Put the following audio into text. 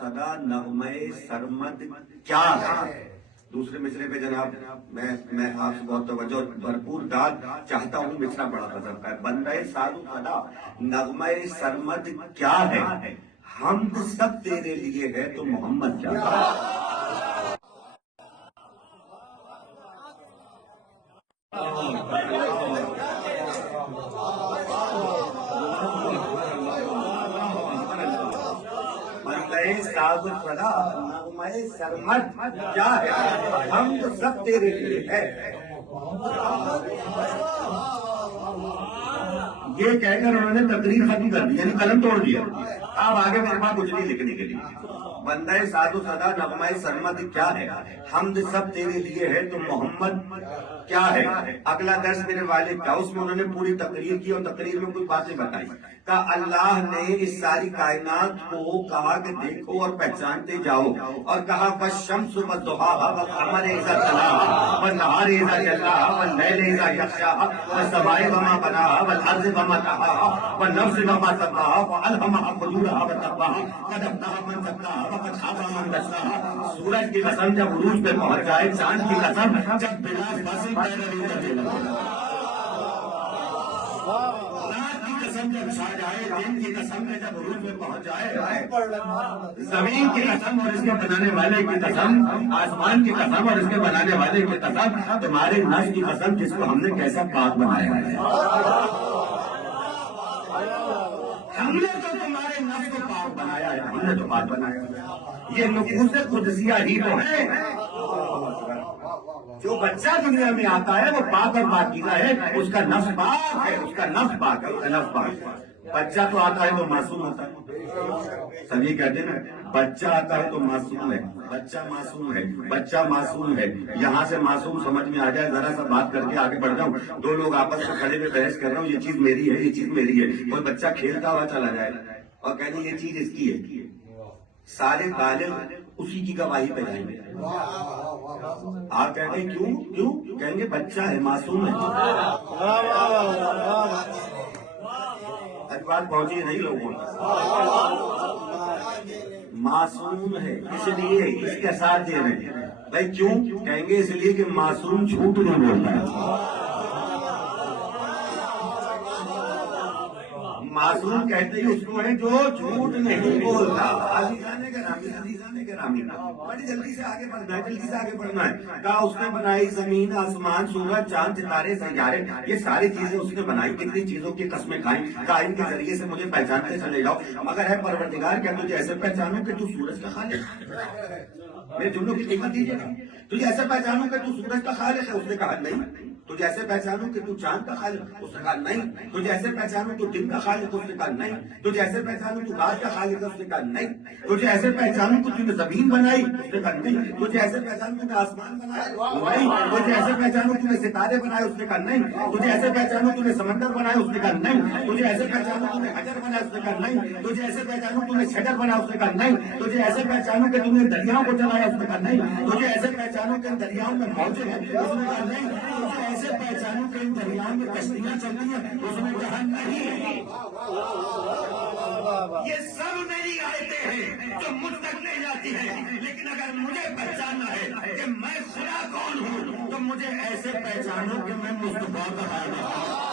صدا نغمہ سرمد کیا ہے. دوسرے مصرے پہ جناب میں آپ سے بہت توجہ اور بھرپور داد چاہتا ہوں. مصرع بڑا پسند ہے. بندہ ساد و صدا نغمہ سرمد کیا ہے، حمد سب تیرے لیے ہے تو محمد کیا ہے. ساز صدا نغمہ سرمد کیا ہے، حمد سب تیرے لیے ہے. یہ کہہ کر انہوں نے تقریر ختم کر دی، یعنی قلم توڑ دیا. اب آگے میرے پاس کچھ نہیں لکھنے کے لیے. بندہ ساد و صدا نغمہ سرمد کیا ہے، حمد سب تیرے لیے ہے تو محمد کیا ہے. اگلا درس میرے والد کا، اس میں انہوں نے پوری تقریر کی اور تقریر میں کچھ باتیں بتائی. کہا اللہ نے اس ساری کائنات کو کہا کہ دیکھو اور پہچانتے جاؤ، اور کہا والشمس وضحاها والقمر اذا تلاها والنهار اذا جلاها والليل اذا يغشاها والسماء وما بناها والارض وما طحاها والنفس وما سواها فالهمها فجورها وتقواها قد افلح من زكاها وقد خاب من دساها. سورج کی قسم جب عروج پہ پہنچ جائے، چاند کی قسم جب بلا فاصل پیروی کرنے لگے، رات کی قسم جب چھا جائے، دن کی قسم میں جب عروج میں پہنچ جائے، زمین کی قسم اور اس کے بنانے والے کی قسم، آسمان کی قسم اور اس کے بنانے والے کی قسم، تمہارے نفس کی قسم جس کو ہم نے کیسا پاک بنایا ہے. ہم نے تو تمہارے نفس کو پاک بنایا ہے، ہم نے تو پاک بنایا ہے. یہ نفوس قدسیہ ہی تو ہے. جو بچہ دنیا میں آتا ہے وہ پاک اور پاکیزہ ہے، اس کا نفس پاک ہے، اس کا نفس پاک ہے، اس کا نفس پاک ہے. بچہ تو آتا ہے تو معصوم ہوتا ہے. سبھی کہتے ہیں نا بچہ آتا ہے تو معصوم ہے، بچہ معصوم ہے، بچہ معصوم ہے. یہاں سے معصوم سمجھ میں آ جائے، ذرا سا بات کر کے آگے بڑھ جاؤں. دو لوگ آپس میں کھڑے ہوئے بحث کر رہا ہوں، یہ چیز میری ہے، یہ چیز میری ہے. کوئی بچہ کھیلتا ہوا چلا جائے اور کہہ دیں یہ چیز اس کی ہے، سارے بالغ اسی کی گواہی پہ جائیں گے. آپ کہتے ہیں کیوں کہیں گے بچہ ہے، معصوم ہے. بات پہنچی نہیں لوگوں معصوم ہے، اس لیے اس کا ساتھ دے رہے ہیں. بھائی کیوں کہیں گے؟ اس لیے کہ معصوم جھوٹ نہیں بولتا ہے. معصوم کہتے ہی اس کو ہے جو جھوٹ نہیں بولتا. عزیزانے گرامی بڑی جلدی سے آگے بڑھنا ہے، جلدی سے آگے بڑھنا ہے. کہا اس نے بنائی زمین، آسمان، سورج، چاند، ستارے، سیارے، یہ ساری چیزیں اس نے بنائی. کتنی چیزوں کی قسمیں کھائیں. کہا ان کے ذریعے سے مجھے پہچانتے چلے جاؤ. مگر ہے پروردگار کیا تجھے ایسے پہچانوں کہ تو سورج کا خالق ہے؟ میرے جملوں کی قیمت دیجیے گا. تجھے ایسے پہچانوں کہ تو سورج کا خالق ہے؟ اس نے کہا نہیں. تجھے ایسے پہچانوں کہ تو چاند کا خالق؟ اس نے کہا نہیں. تجھے ایسے پہچانوں تو دن کا خالق؟ اس نے کہا نہیں. تجھے ایسے پہچانوں تو رات کا خالق؟ اس نے کہا نہیں. تجھے ایسے پہچانوں کہ تو نے زمین بنائی؟ اس نے کہا نہیں. تجھے ایسے پہچانوں تو نے آسمان بنایا؟ نہیں. تجھے ایسے پہچانوں تو نے ستارے بنائے؟ اس نے کہا نہیں. تجھے ایسے پہچانوں تو نے سمندر بنایا؟ اس نے کہا نہیں. تجھے ایسے پہچانوں تو نے حجر بنایا؟ اس نے کہا نہیں. تجھے ایسے پہچانوں تو نے شجر بنایا؟ اس نے کہا نہیں. تجھے ایسے پہچانوں کہ تم نے دریاؤں کو چلایا؟ اس نے کہا نہیں. تجھے ایسے پہچانوں کہ دریاؤں میں موجیں ہیں؟ اس نے کہا نہیں. تجھے ایسے پہچانوں کہ ان دریاؤں میں کشتیاں چلتی ہیں؟ اس نے کہا نہیں. یہ سب میری آیتیں ہیں جو مجھ تک لے جاتی ہیں، لیکن اگر مجھے پہچاننا ہے کہ میں خدا کون ہوں تو مجھے ایسے پہچانو کہ میں مصطفیٰ کا حامل ہوں.